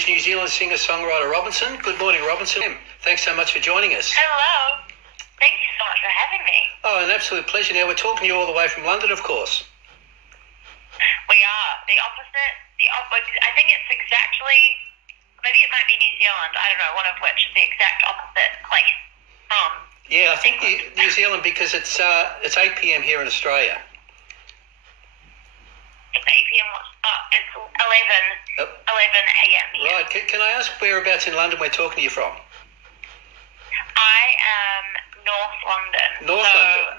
is New Zealand singer-songwriter Robinson. Good morning, Robinson. Thanks so much for joining us. Hello. Thank you so much for having me. Oh, an absolute pleasure. Now, we're talking to you all the way from London, of course. We are. I think it's exactly, maybe it might be New Zealand, I don't know, one of which is the exact opposite place from. Yeah, I think New Zealand, because it's 8 p.m. here in Australia. It's 8 p.m. It's 11 a.m. here. Right. Can I ask whereabouts in London we're talking to you from? I am North London. London.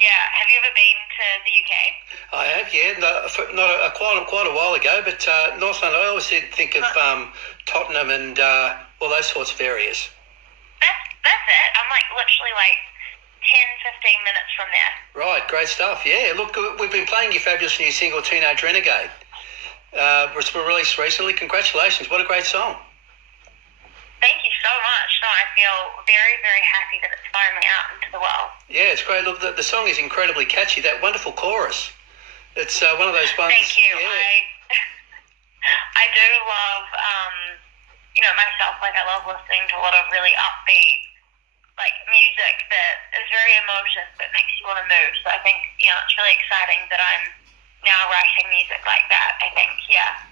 Yeah. Have you ever been to the UK? I have, yeah. Quite a while ago, but North London, I always think of Tottenham and all those sorts of areas. That's it. I'm literally 10, 15 minutes from there. Right, great stuff. Yeah, look, we've been playing your fabulous new single, Teenage Renegade. It's been released recently. Congratulations. What a great song. Thank you so much. No, I feel very, very happy that it's finally out into the world. Yeah, it's great. Look, the song is incredibly catchy. That wonderful chorus. It's one of those ones. Thank you. Yeah. I do love, myself, I love listening to a lot of really upbeat, music that is very emotive, that makes you want to move. So I think, it's really exciting that I'm now writing music like that. I think,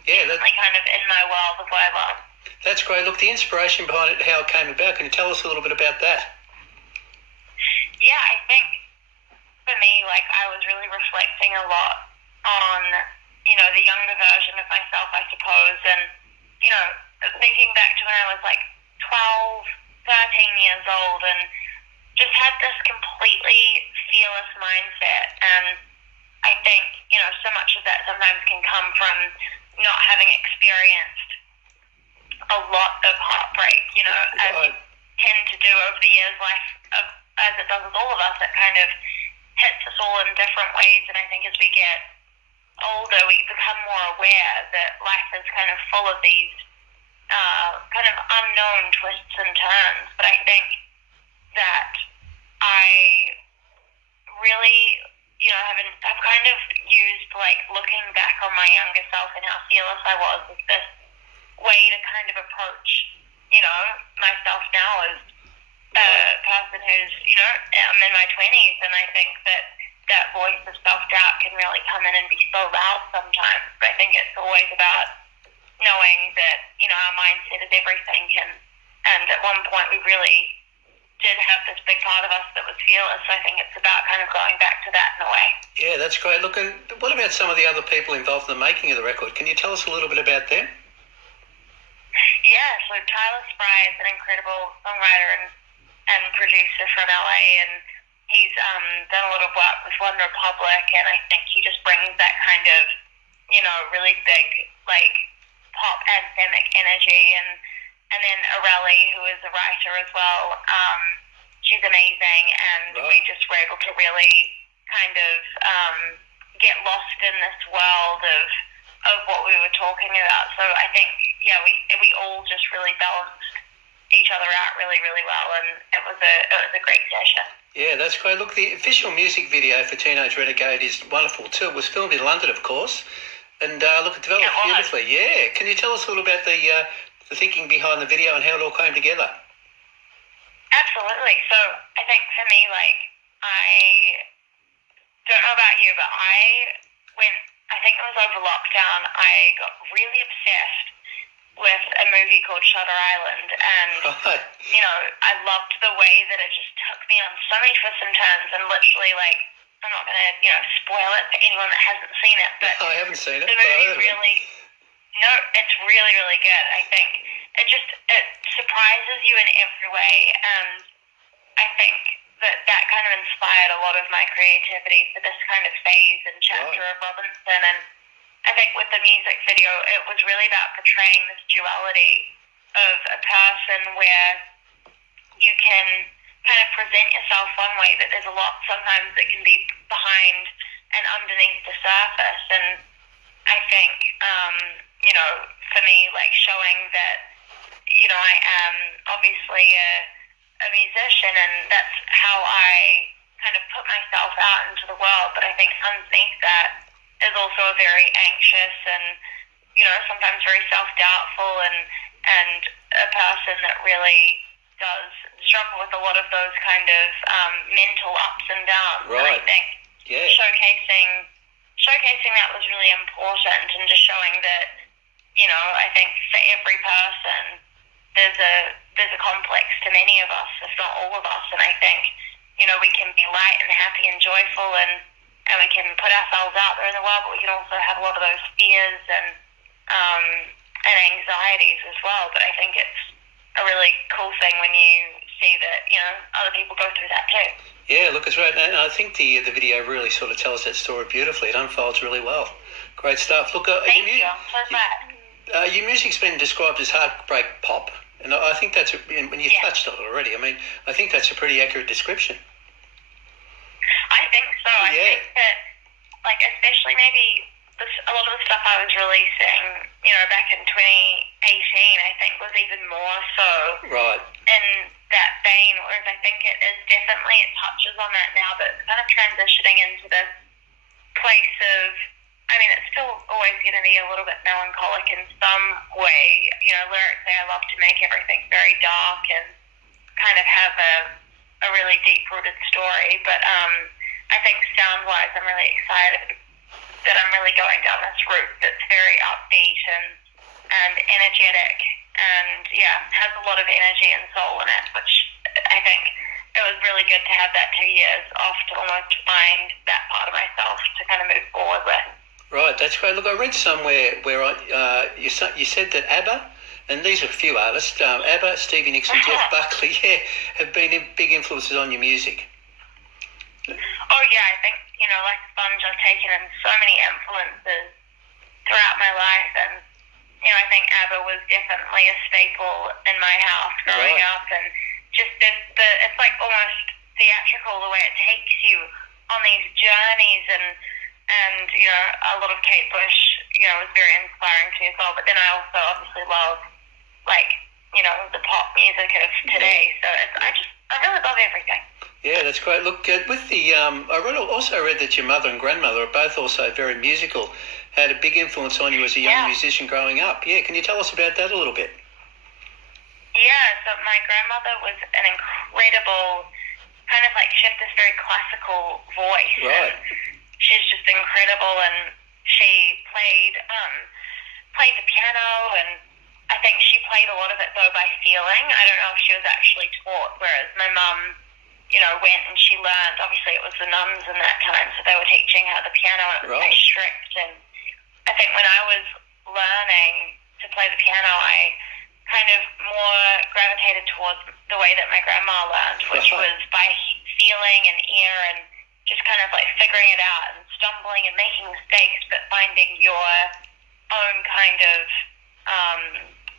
definitely kind of in my world of what I love. That's great. Look, the inspiration behind it, how it came about, can you tell us a little bit about that? Yeah, I think for me, I was really reflecting a lot on, the younger version of myself, I suppose, and, thinking back to when I was 12, 13 years old and just had this completely fearless mindset. And I think, so much of that sometimes can come from not having experienced a lot of heartbreak, as you tend to do over the years. Life, as it does with all of us, it kind of hits us all in different ways. And I think as we get older, we become more aware that life is kind of full of these kind of unknown twists and turns. But I think that I really, have kind of used looking back on my younger self and how fearless I was as this way to kind of approach, myself now as a person who's, I'm in my 20s, and I think that voice of self-doubt can really come in and be so loud sometimes. But I think it's always about knowing that, our mindset is everything, and at one point we really did have this big part of us that was fearless. So I think it's about kind of going back to that in a way. Yeah, that's great. Look, and what about some of the other people involved in the making of the record? Can you tell us a little bit about them? Yeah, so Tyler Spry is an incredible songwriter and producer from LA, and he's done a lot of work with One Republic, and I think he just brings that kind of, really big, pop anthemic energy, and then Aurelie, who is a writer as well, she's amazing, and we just were able to really kind of get lost in this world of what we were talking about. So I think, we all just really balanced each other out really, really well, and it was a great session. Yeah, that's great. Look, the official music video for Teenage Renegade is wonderful too. It was filmed in London, of course, and it developed beautifully. Yeah, can you tell us a little about the thinking behind the video and how it all came together? Absolutely. So I think for me, I don't know about you, but I think it was over lockdown, I got really obsessed with a movie called Shutter Island, and I loved the way that it just took me on so many twists and turns, and literally I'm not going to spoil it for anyone that hasn't seen it, but I haven't seen it. The movie it's really, really good. I think it surprises you in every way, and I think that kind of inspired a lot of my creativity for this kind of phase and chapter of Robinson. And I think with the music video, it was really about portraying this duality of a person where you can kind of present yourself one way, but there's a lot sometimes that can be behind and underneath the surface. And I think, for me, showing that, I am obviously a musician, and that's how I kind of put myself out into the world. But I think underneath that is also a very anxious and, sometimes very self-doubtful and a person that really does struggle with a lot of those kind of mental ups and downs. Right. And I think showcasing that was really important, and just showing that, I think for every person there's a complex to many of us, if not all of us, and I think, we can be light and happy and joyful, and we can put ourselves out there in the world, but we can also have a lot of those fears and anxieties as well. But I think it's a really cool thing when you see that, other people go through that too. Yeah, look, it's right. And I think the video really sort of tells that story beautifully. It unfolds really well. Great stuff. Look, Thank you. I'm so glad. Your music's been described as heartbreak pop, and I think that's, when you've touched on it already, I think that's a pretty accurate description. I think so. I think that, especially maybe a lot of the stuff I was releasing, back in 2018, I think was even more so right in that vein, whereas I think it touches on that now, but it's kind of transitioning into this place of, it's still always going to be a little bit melancholic in some way. Lyrically, I love to make everything very dark and kind of have a really deep-rooted story, but I think sound-wise, I'm really excited that I'm really going down this route that's very upbeat and energetic, and has a lot of energy and soul in it, which I think it was really good to have that 2 years off to almost find that part of myself to kind of move forward with. Right, that's great. Look, I read somewhere where you said that ABBA, and these are a few artists, ABBA, Stevie Nicks and Jeff Buckley, have been big influences on your music. Oh yeah, I think, like a sponge, I've taken in so many influences throughout my life, and I think ABBA was definitely a staple in my house growing up, and just it's like almost theatrical the way it takes you on these journeys, and a lot of Kate Bush, was very inspiring to me as well. But then I also obviously love the pop music of today, so I really love everything. Yeah, that's great. Look, with the I also read that your mother and grandmother are both also very musical. Had a big influence on you as a young musician growing up. Yeah, can you tell us about that a little bit? Yeah, so my grandmother was an incredible, kind of she had this very classical voice. Right. She's just incredible, and she played the piano, and I think she played a lot of it though by feeling. I don't know if she was actually taught, whereas my mum, went and she learned. Obviously it was the nuns in that time, so they were teaching her the piano, and it was very strict. And I think when I was learning to play the piano, I kind of more gravitated towards the way that my grandma learned, which was by feeling and ear, and just kind of figuring it out and stumbling and making mistakes, but finding your own kind of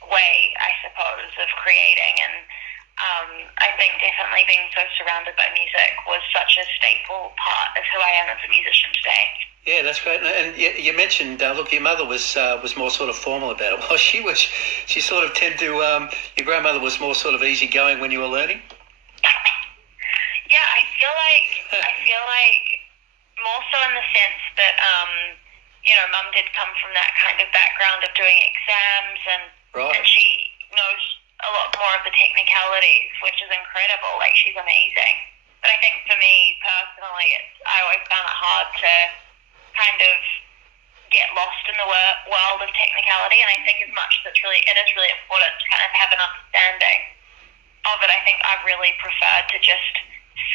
way, I suppose, of creating. And I think definitely being so surrounded by music was such a staple part of who I am as a musician today. Yeah, that's great. And you mentioned, look, your mother was more sort of formal about it. Well, she sort of tend to, your grandmother was more sort of easygoing when you were learning? Yeah, I feel like more so in the sense that, Mum did come from that kind of background of doing exams, and she knows a lot more of the technicalities, which is incredible. She's amazing. But I think for me personally, I always found it hard to kind of get lost in the world of technicality, and I think as much as it is really important to kind of have an understanding of it, I think I've really preferred to just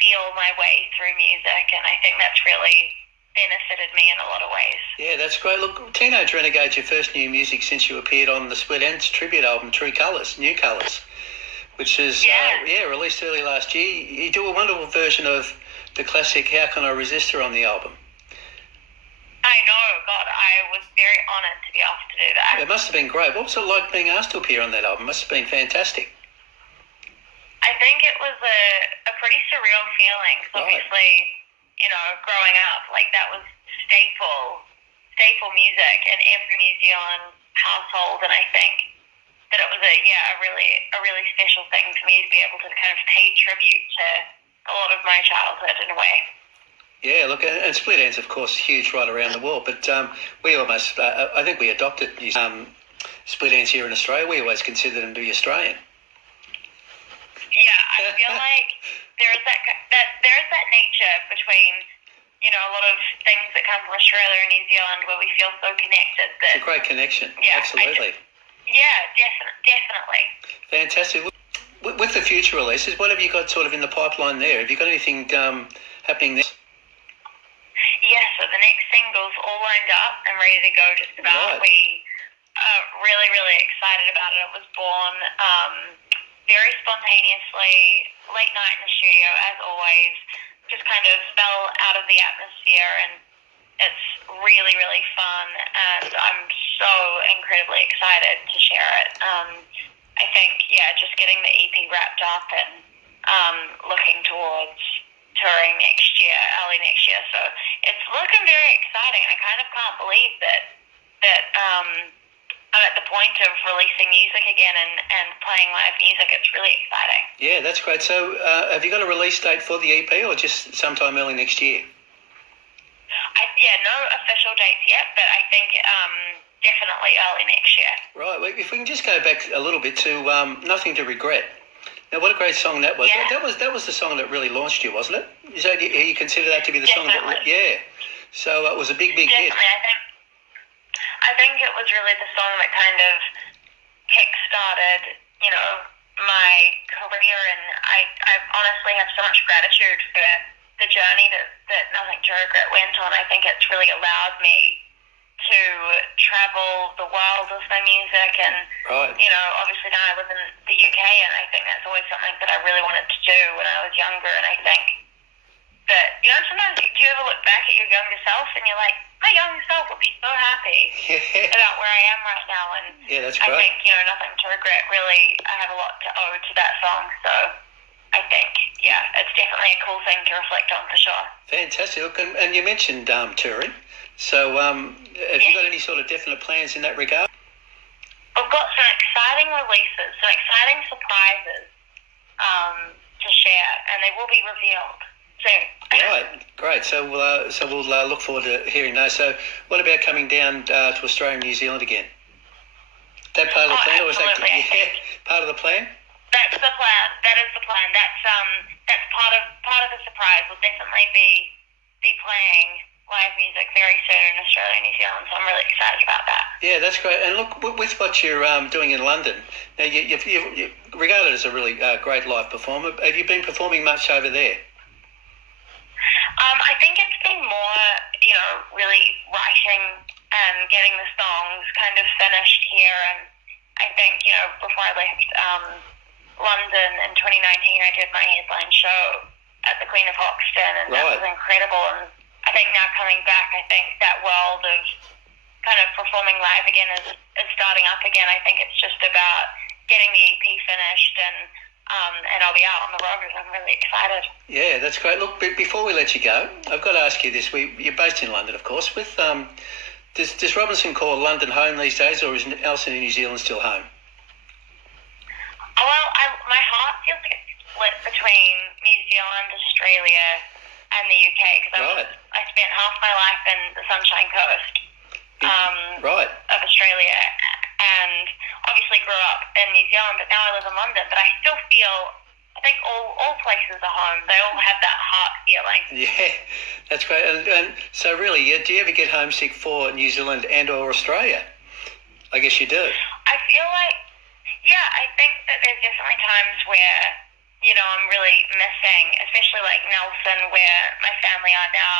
feel my way through music, and I think that's really benefited me in a lot of ways. Yeah, that's great. Look, Teenage Renegade's your first new music since you appeared on the Split Ends tribute album True Colours, New Colours, which is released early last year. You do a wonderful version of the classic How Can I Resist Her on the album. I know, God, I was very honoured to be asked to do that. It must have been great. What was it like being asked to appear on that album? It must have been fantastic. I think it was a pretty surreal feeling. So obviously, growing up, that was staple music in every New Zealand household, and I think that it was a really special thing for me to be able to kind of pay tribute to a lot of my childhood in a way. Yeah, look, and split ends, of course, huge right around the world. But we almost, I think we adopted split ends here in Australia. We always consider them to be Australian. Yeah, I feel like there is that nature between, you know, a lot of things that come from Australia and New Zealand where we feel so connected. That, It's a great connection. Yeah, Absolutely. Definitely. Fantastic. With the future releases, what have you got sort of in the pipeline there? Have you got anything happening there? Yeah, so the next single's all lined up and ready to go just about. Right. We are really, really excited about it. It was born very spontaneously, late night in the studio, as always, just kind of fell out of the atmosphere, and it's really, really fun, and I'm so incredibly excited to share it. I think, just getting the EP wrapped up and looking towards touring early next year. So it's looking very exciting. I kind of can't believe that I'm at the point of releasing music again and playing live music. It's really exciting. Yeah, that's great. So have you got a release date for the EP or just sometime early next year? No official dates yet, but I think definitely early next year. Right. Well, if we can just go back a little bit to Nothing to Regret. Now, what a great song that was. Yeah. That was the song that really launched you, wasn't it? So you consider that to be the song that... Yeah. So it was a big hit. Definitely. I think it was really the song that kind of kick-started, you know, my career, and I honestly have so much gratitude for the journey that Nothing to Regret went on. I think it's really allowed me to travel the world with my music, and Right. you know, obviously now I live in the UK, and I think that's always something that I really wanted to do when I was younger. And I think that, you know, sometimes do you ever look back at your younger self and you're like, my younger self would be so happy about where I am right now. And Yeah, that's I great. think, you know, Nothing to Regret, really, I have a lot to owe to that song. So I think, it's definitely a cool thing to reflect on for sure. Fantastic. Look, and you mentioned touring. So have you got any sort of definite plans in that regard? We've got some exciting releases, some exciting surprises to share, and they will be revealed soon. Right, great. So we'll look forward to hearing those. So what about coming down to Australia and New Zealand again? That part of the plan, or is that part of the plan? That's the plan. That is the plan. That's part of the surprise. We'll definitely be playing live music very soon in Australia and New Zealand, so I'm really excited about that. Yeah, that's great. And look, with what you're doing in London, now you're regarded as a really great live performer. Have you been performing much over there? I think it's been more, you know, really writing and getting the songs kind of finished here. And I think, you know, before I left London in 2019, I did my headline show at the Queen of Hoxton, and that was incredible. And I think now coming back, I think that world of kind of performing live again is starting up again. I think it's just about getting the EP finished, and I'll be out on the road, and I'm really excited. Yeah, that's great. Look, before we let you go, I've got to ask you this. You're based in London, of course. Does Robinson call London home these days, or is Elson in New Zealand still home? Well, my heart feels like it's split between New Zealand, Australia, and the UK, because I spent half my life in the Sunshine Coast of Australia, and obviously grew up in New Zealand, but now I live in London. But I still feel, I think all places are home. They all have that heart feeling. Yeah, that's great. And so really, do you ever get homesick for New Zealand and or Australia? I guess you do. I feel like, I think that there's definitely times where, you know, I'm really missing, especially like Nelson, where my family are now.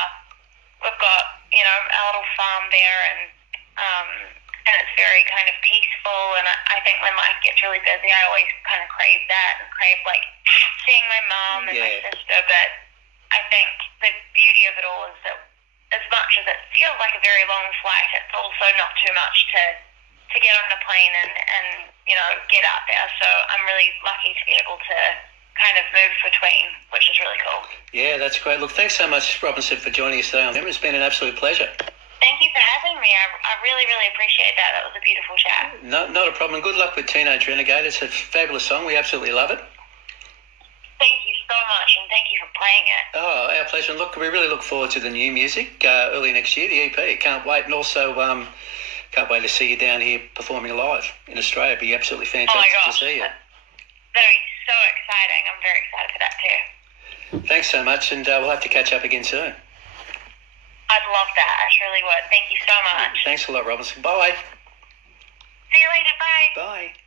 We've got, you know, a little farm there, and it's very kind of peaceful. And I think when life gets really busy, I always kind of crave that, and crave like seeing my mom and my sister. But I think the beauty of it all is that as much as it feels like a very long flight, it's also not too much to get on a plane and you know, get out there. So I'm really lucky to be able to kind of move between, which is really cool. Yeah, that's great. Look, thanks so much, Robinson, for joining us today on It's been an absolute pleasure. Thank you for having me. I really, really appreciate that. That was a beautiful chat. Not a problem. Good luck with Teenage Renegade. It's a fabulous song. We absolutely love it. Thank you so so much, and thank you for playing it. Oh, our pleasure. And look, we really look forward to the new music early next year, the EP. Can't wait. And also, can't wait to see you down here performing live in Australia. It'd be absolutely fantastic to see you. That'll be so exciting. I'm very excited for that too. Thanks so much, and we'll have to catch up again soon. I'd love that. I surely would. Thank you so much. Thanks a lot, Robinson. Bye. See you later. Bye. Bye.